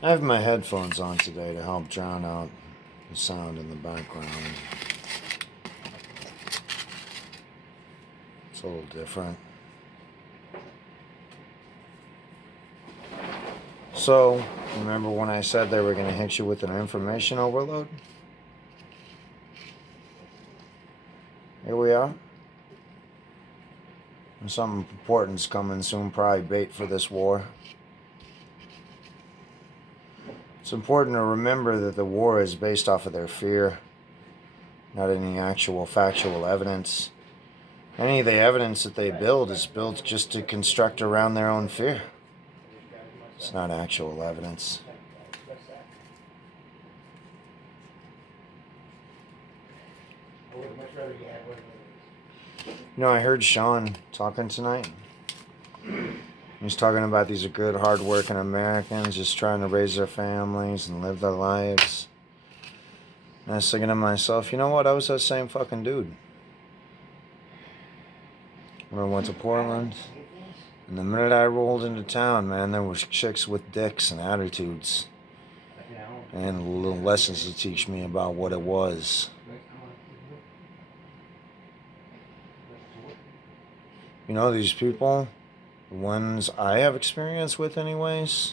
I have my headphones on today to help drown out the sound in the background. It's a little different. So, remember when I said they were going to hit you with an information overload? Here we are. Something important's coming soon, probably bait for this war. It's important to remember that the war is based off of their fear, not any actual factual evidence. Any of the evidence that they build is built just to construct around their own fear. It's not actual evidence. You know, I heard Sean talking tonight. He's talking about these are good, hard-working Americans just trying to raise their families and live their lives. And I was thinking to myself, you know what? I was that same fucking dude. When I went to Portland, and the minute I rolled into town, man, there was chicks with dicks and attitudes. And little lessons to teach me about what it was. You know, these people, the ones I have experience with anyways,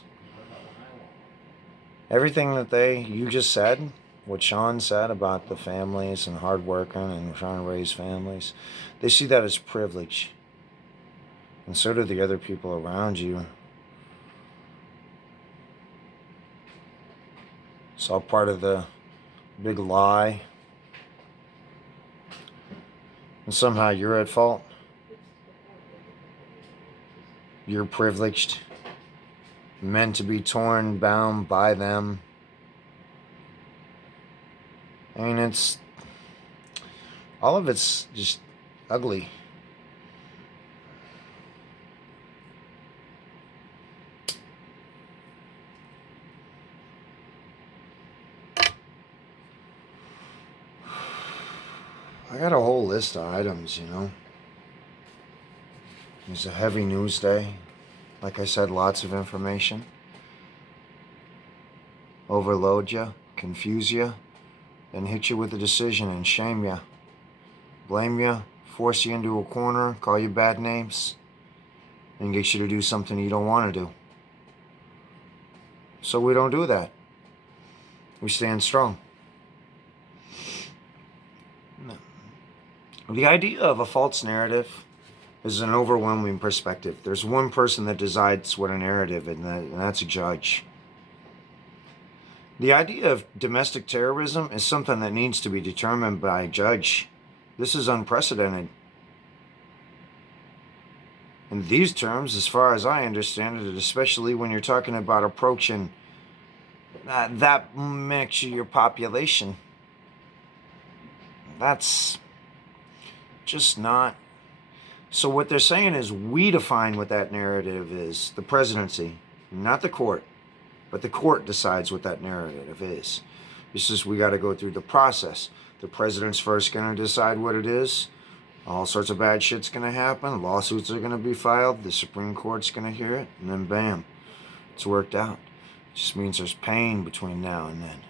everything that you just said, what Sean said about the families and hard working and trying to raise families, they see that as privilege. And so do the other people around you. It's all part of the big lie. And somehow you're at fault. You're privileged. Meant to be torn, bound by them. I mean, all of it's just ugly. I got a whole list of items, you know. It's a heavy news day. Like I said, lots of information. Overload you, confuse you, then hit you with a decision and shame you. Blame you, force you into a corner, call you bad names, and get you to do something you don't want to do. So we don't do that. We stand strong. The idea of a false narrative is an overwhelming perspective. There's one person that decides what a narrative is, and that's a judge. The idea of domestic terrorism is something that needs to be determined by a judge. This is unprecedented. In these terms, as far as I understand it, especially when you're talking about approaching that much of your population, that's just not. So what they're saying is we define what that narrative is, the presidency, not the court, but the court decides what that narrative is. It's just we got to go through the process. The president's first going to decide what it is. All sorts of bad shit's going to happen. Lawsuits are going to be filed. The Supreme Court's going to hear it. And then bam, it's worked out. It just means there's pain between now and then.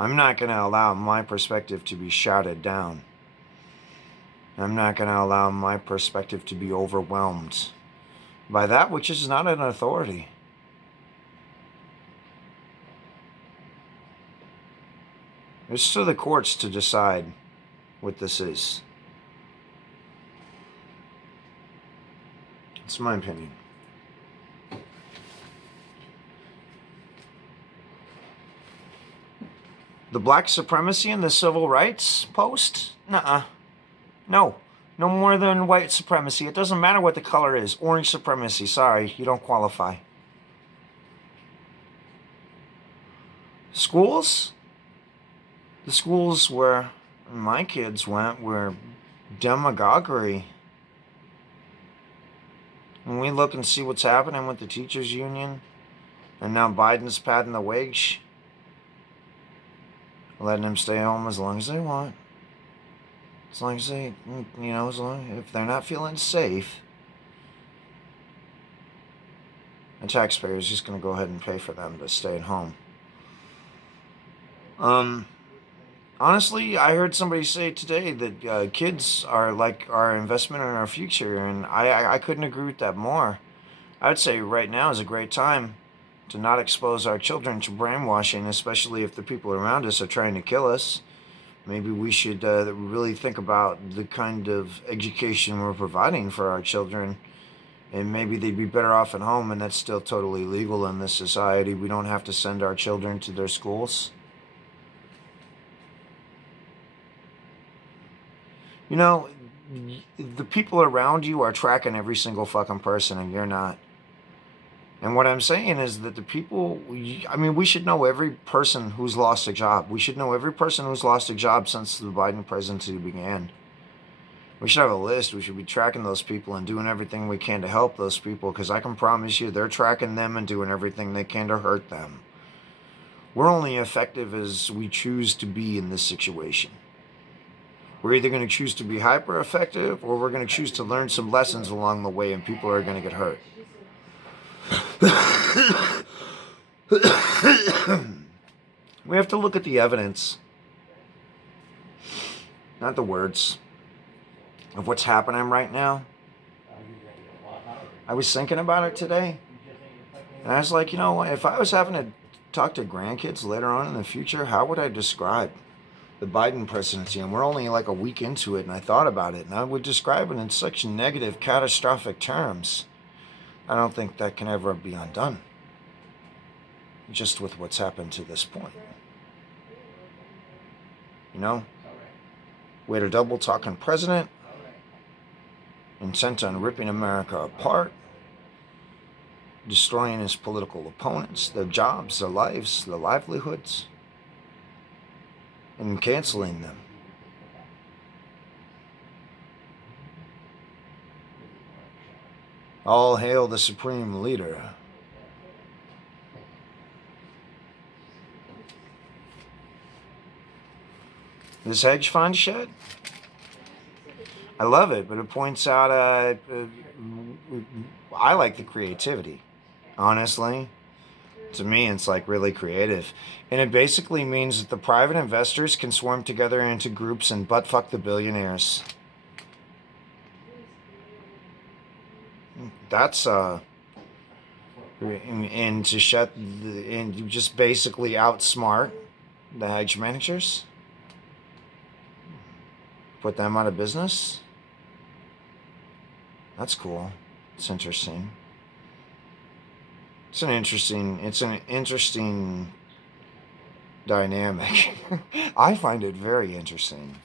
I'm not going to allow my perspective to be shouted down. I'm not going to allow my perspective to be overwhelmed by that which is not an authority. It's to the courts to decide what this is. It's my opinion. The black supremacy and the civil rights post? Nuh-uh. No. No more than white supremacy. It doesn't matter what the color is. Orange supremacy. Sorry, you don't qualify. Schools? The schools where my kids went were demagoguery. When we look and see what's happening with the teachers' union, and now Biden's padding the wage, letting them stay home as long as they want. As long as they, if they're not feeling safe, And taxpayers just going to go ahead and pay for them to stay at home. Honestly, I heard somebody say today that kids are like our investment in our future, and I couldn't agree with that more. I'd say right now is a great time to not expose our children to brainwashing, especially if the people around us are trying to kill us. Maybe we should really think about the kind of education we're providing for our children, and maybe they'd be better off at home, and that's still totally legal in this society. We don't have to send our children to their schools. You know, the people around you are tracking every single fucking person, and you're not. And what I'm saying is that the people, I mean, we should know every person who's lost a job. We should know every person who's lost a job since the Biden presidency began. We should have a list. We should be tracking those people and doing everything we can to help those people, because I can promise you they're tracking them and doing everything they can to hurt them. We're only effective as we choose to be in this situation. We're either going to choose to be hyper effective, or we're going to choose to learn some lessons along the way, and people are going to get hurt. We have to look at the evidence, not the words, of what's happening right now. I was thinking about it today, and I was like, you know, if I was having to talk to grandkids later on in the future, how would I describe the Biden presidency? And we're only like a week into it, and I thought about it, and I would describe it in such negative, catastrophic terms. I don't think that can ever be undone, just with what's happened to this point. You know, we had a double-talking president, intent on ripping America apart, destroying his political opponents, their jobs, their lives, their livelihoods, and canceling them. All hail the supreme leader. This hedge fund shit, I love it, but it points out, I like the creativity, honestly. To me, it's like really creative. And it basically means that the private investors can swarm together into groups and butt fuck the billionaires. That's, and to shut, and you just basically outsmart the hedge managers. Put them out of business. That's cool. It's interesting. It's an interesting dynamic. I find it very interesting.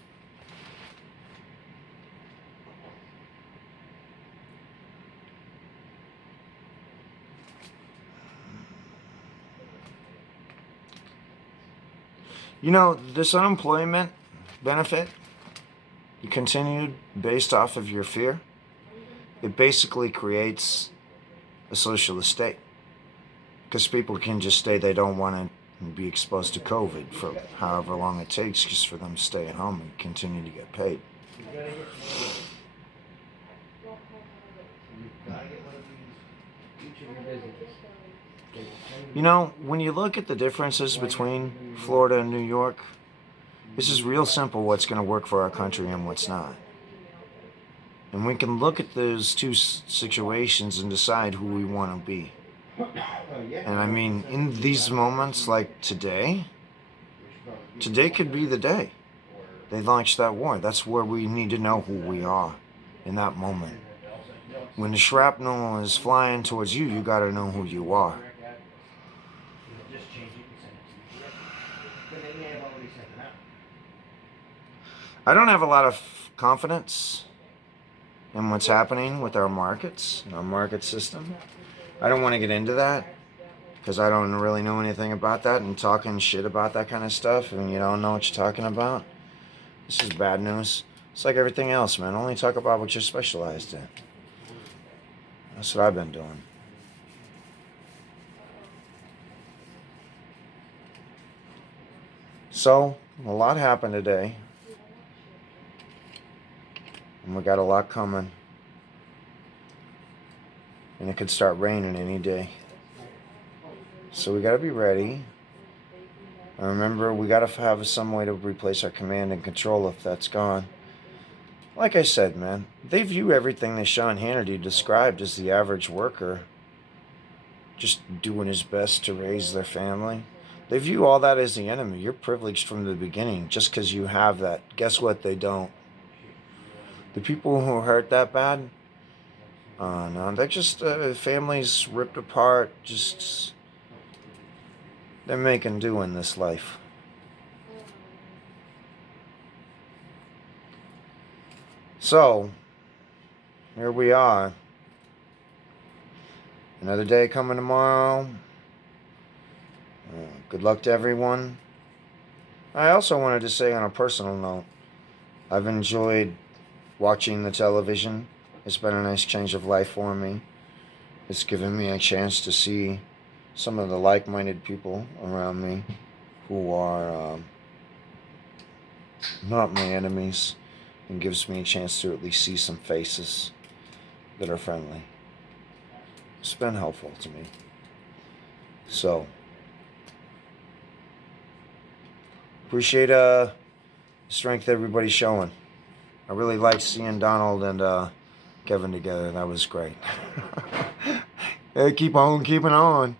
You know, this unemployment benefit, you continued based off of your fear, it basically creates a socialist state. Because people can just say they don't want to be exposed to COVID for however long it takes just for them to stay at home and continue to get paid. You know, when you look at the differences between Florida and New York, this is real simple what's going to work for our country and what's not. And we can look at those two situations and decide who we want to be. And I mean, in these moments like today could be the day they launch that war. That's where we need to know who we are in that moment. When the shrapnel is flying towards you, you got to know who you are. I don't have a lot of confidence in what's happening with our markets, our market system. I don't want to get into that because I don't really know anything about that, and talking shit about that kind of stuff and you don't know what you're talking about. This is bad news. It's like everything else, man. Only talk about what you're specialized in. That's what I've been doing. So, a lot happened today. And we got a lot coming. And it could start raining any day. So we got to be ready. And remember, we got to have some way to replace our command and control if that's gone. Like I said, man, they view everything that Sean Hannity described as the average worker just doing his best to raise their family. They view all that as the enemy. You're privileged from the beginning just because you have that. Guess what? They don't. The people who hurt that bad, no, they're just families ripped apart. Just they're making do in this life. So here we are. Another day coming tomorrow. Good luck to everyone. I also wanted to say on a personal note, I've enjoyed watching the television. It's been a nice change of life for me. It's given me a chance to see some of the like-minded people around me who are not my enemies, and gives me a chance to at least see some faces that are friendly. It's been helpful to me. So, appreciate the strength everybody's showing. I really liked seeing Donald and Kevin together. That was great. Hey, keep on keeping on.